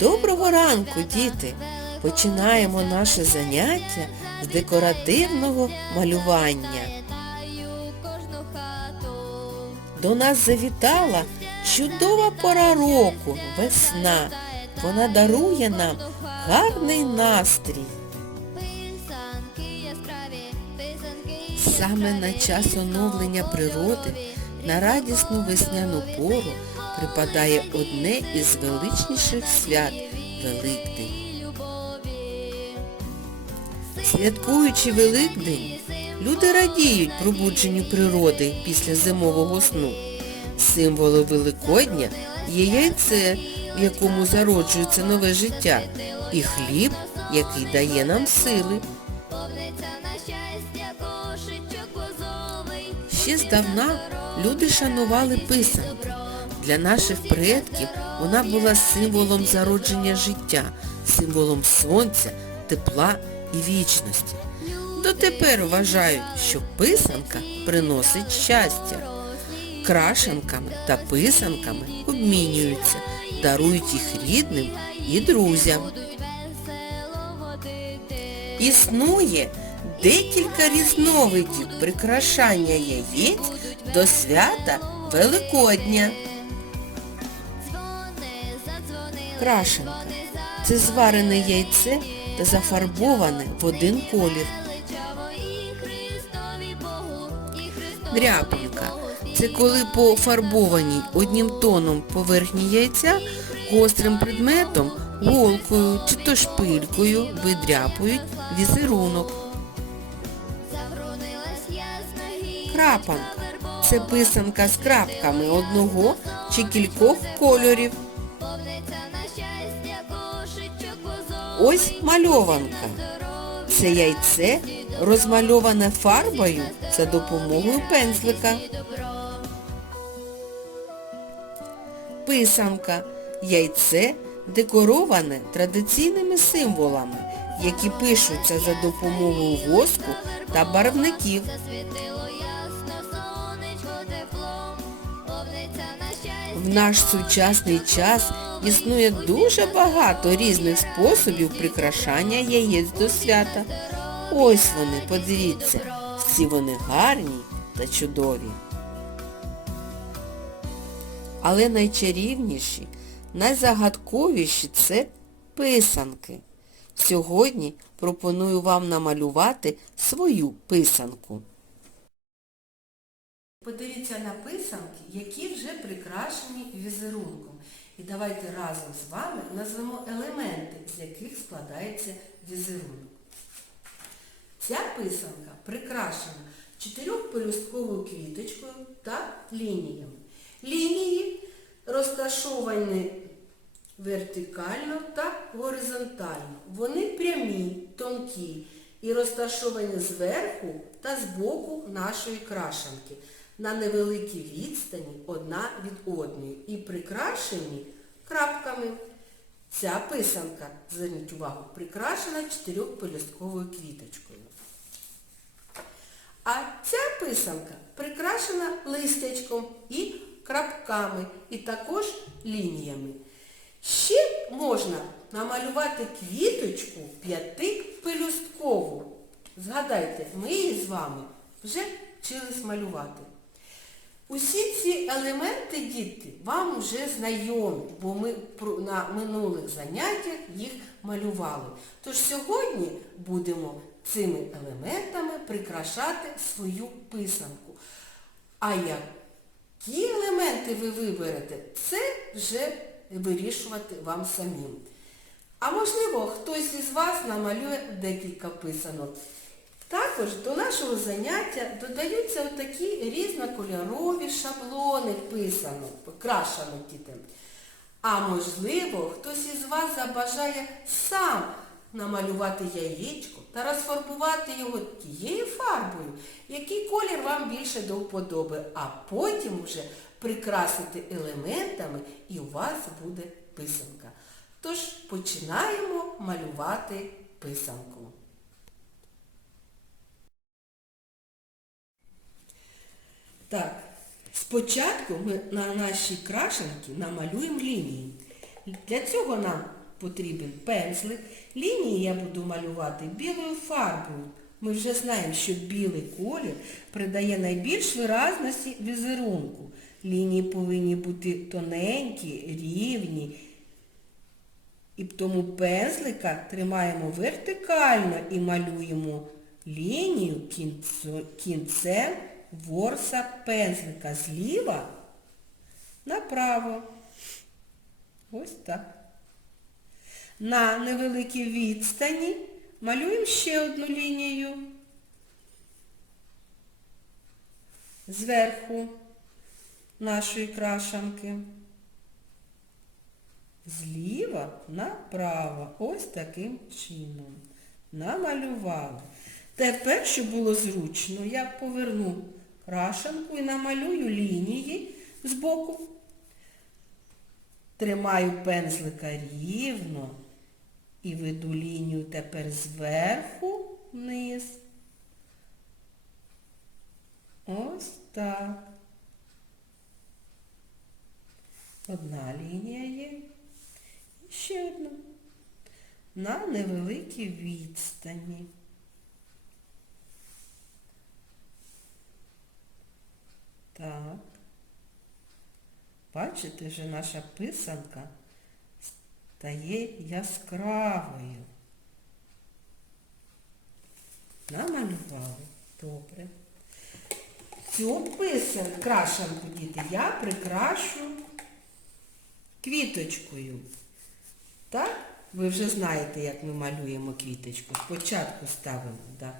Доброго ранку, діти! Починаємо наше заняття з декоративного малювання. До нас завітала чудова пора року, весна. Вона дарує нам гарний настрій. Саме на час оновлення природи на радісну весняну пору припадає одне із величніших свят Великдень. Святкуючи Великдень, люди радіють пробудженню природи після зимового сну. Символом Великодня є яйце, в якому зароджується нове життя, і хліб, який дає нам сили. Ще здавна люди шанували писанку. Для наших предків вона була символом зародження життя, символом сонця, тепла і вічності. Дотепер вважають, що писанка приносить щастя. Крашенками та писанками обмінюються, дарують їх рідним і друзям. Існує декілька різновидів прикрашання яєць до свята Великодня. Крашенка. Це зварене яйце та зафарбоване в один колір. Богу. Це коли по одним тоном поверхні яйця гострим предметом, голкою чи то шпилькою видряпують візерунок. Крапанка. Це писанка з крапками одного чи кількох кольорів. Ось мальованка. Це яйце розмальоване фарбою за допомогою пензлика. Писанка. Яйце декороване традиційними символами, які пишуться за допомогою воску та барвників. В наш сучасний час існує дуже багато різних способів прикрашання яєць до свята. Ось вони, подивіться, всі вони гарні та чудові. Але найчарівніші, найзагадковіші це писанки. Сьогодні пропоную вам намалювати свою писанку. Подивіться на писанки, які вже прикрашені візерунком. І давайте разом з вами назвемо елементи, з яких складається візерунок. Ця писанка прикрашена чотирьохпелюстковою квіточкою та лініями. Лінії розташовані вертикально та горизонтально. Вони прямі, тонкі і розташовані зверху та збоку нашої крашенки на невеликій відстані одна від одної і прикрашені крапками. Ця писанка, зверніть увагу, прикрашена чотирьохпелюстковою квіточкою. А ця писанка прикрашена листячком і крапками, і також лініями. Ще можна намалювати квіточку п'ятипелюсткову. Згадайте, ми її з вами вже вчились малювати. Усі ці елементи, діти, вам вже знайомі, бо ми на минулих заняттях їх малювали. Тож сьогодні будемо цими елементами прикрашати свою писанку. А які елементи ви виберете, це вже вирішувати вам самим. А можливо, хтось із вас намалює декілька писанок. Також до нашого заняття додаються отакі різнокольорові шаблони писанок, покрашених дітям. А можливо, хтось із вас забажає сам намалювати яєчко та розфарбувати його тією фарбою, який колір вам більше до вподоби, а потім вже прикрасити елементами і у вас буде писанка. Тож починаємо малювати писанку. Так, Спочатку ми на нашій крашенці намалюємо лінії. Для цього нам потрібен пензлик. Лінії я буду малювати білою фарбою. Ми вже знаємо, що білий колір придає найбільш виразності візерунку. Лінії повинні бути тоненькі, рівні. І тому пензлика тримаємо вертикально і малюємо лінію кінцем ворса пензлика зліва направо. Ось так. На невеликій відстані малюємо ще одну лінію. Зверху нашої крашанки. Зліва направо. Ось таким чином. Намалювали. Тепер, щоб було зручно, я поверну крашенку і намалюю лінії з боку. Тримаю пензлика рівно і веду лінію тепер зверху вниз. Ось так. Одна лінія є. І ще одна. На невеликій відстані. Так. Бачите, вже наша писанка стає яскравою. Намалювали. Добре. Цю писанку, крашенку, діти, я прикрашу квіточкою. Так? Ви вже знаєте, як ми малюємо квіточку. Спочатку ставимо да,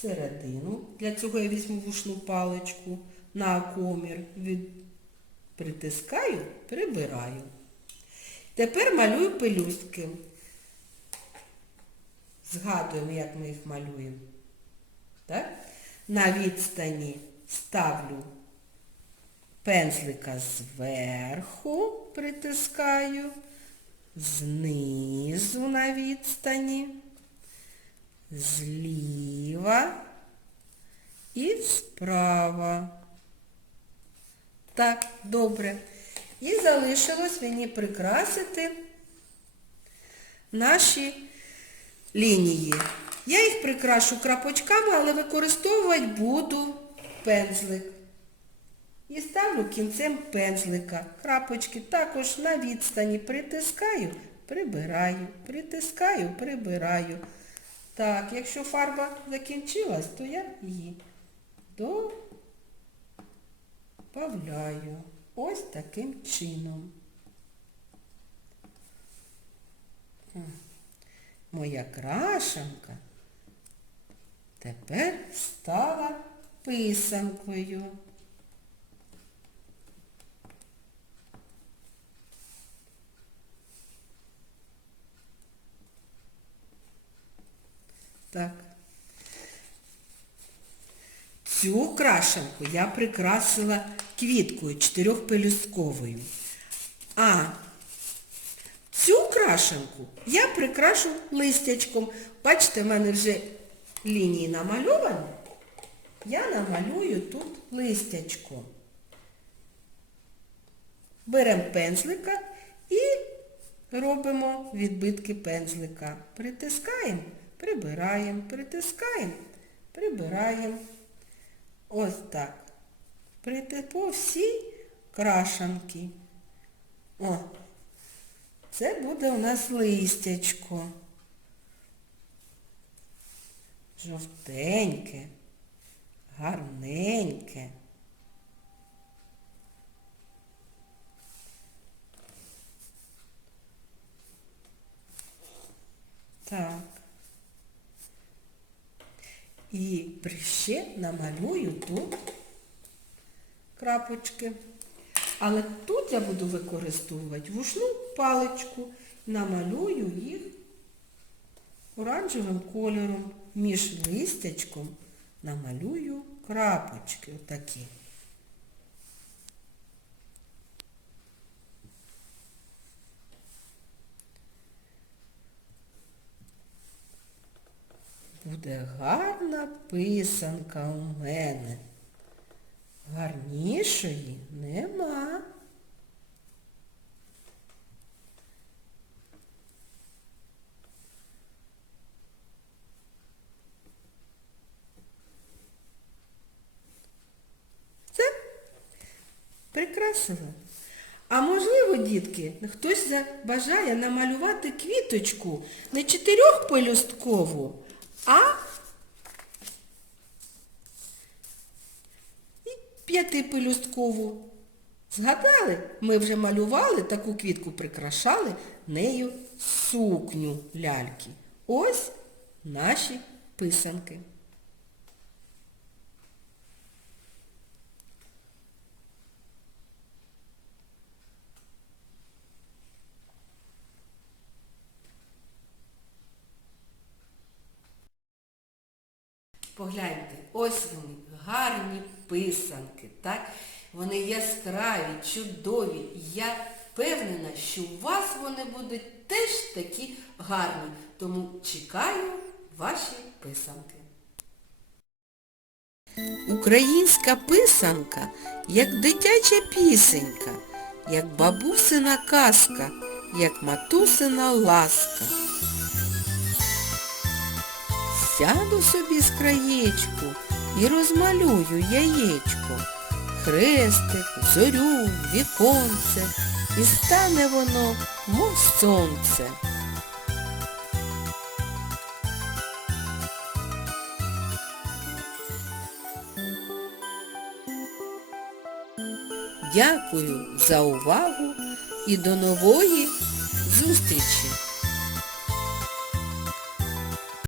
середину. Для цього я візьму вушну паличку на комір, від... притискаю, прибираю. Тепер малюю пелюстки. Згадуємо, як ми їх малюємо. Так? На відстані ставлю пензлика зверху, притискаю, знизу на відстані, зліва і справа. Так, добре. І залишилось мені прикрасити наші лінії. Я їх прикрашу крапочками, але використовувати буду пензлик. І ставлю кінцем пензлика. Крапочки також на відстані притискаю, прибираю, притискаю, прибираю. Так, якщо фарба закінчилась, то я її добавляю. Ось таким чином. Моя крашенка тепер стала писанкою. Так. Цю крашенку я прикрасила квіткою чотирьохпелюстковою. А цю крашенку я прикрашу листячком. Бачите, в мене вже лінії намальовані. Я намалюю тут листячко. Беремо пензлика і робимо відбитки пензлика. Притискаємо, прибираємо, притискаємо, прибираємо. Ось так. Прийти по всій крашанки. О, це буде у нас листячко. Жовтеньке, гарненьке. Так. І ще намалюю тут крапочки. Але тут я буду використовувати вушну паличку, намалюю їх оранжевим кольором. Між листячком намалюю крапочки отакі. Буде гарна писанка у мене. Гарнішої нема. Це прикрасила. А можливо, дітки, хтось бажає намалювати квіточку не чотирьохпелюсткову, а і п'ятипелюсткову. Згадали? Ми вже малювали таку квітку, прикрашали нею сукню ляльки. Ось наші писанки. Погляньте, ось вони, гарні писанки, так? Вони яскраві, чудові. Я впевнена, що у вас вони будуть теж такі гарні. Тому чекаю ваші писанки. Українська писанка, як дитяча пісенька, як бабусина казка, як матусина ласка. Сяду собі з краєчку і розмалюю яєчко, хрестик, зорю, віконце, і стане воно, мов сонце. Дякую за увагу і до нової зустрічі!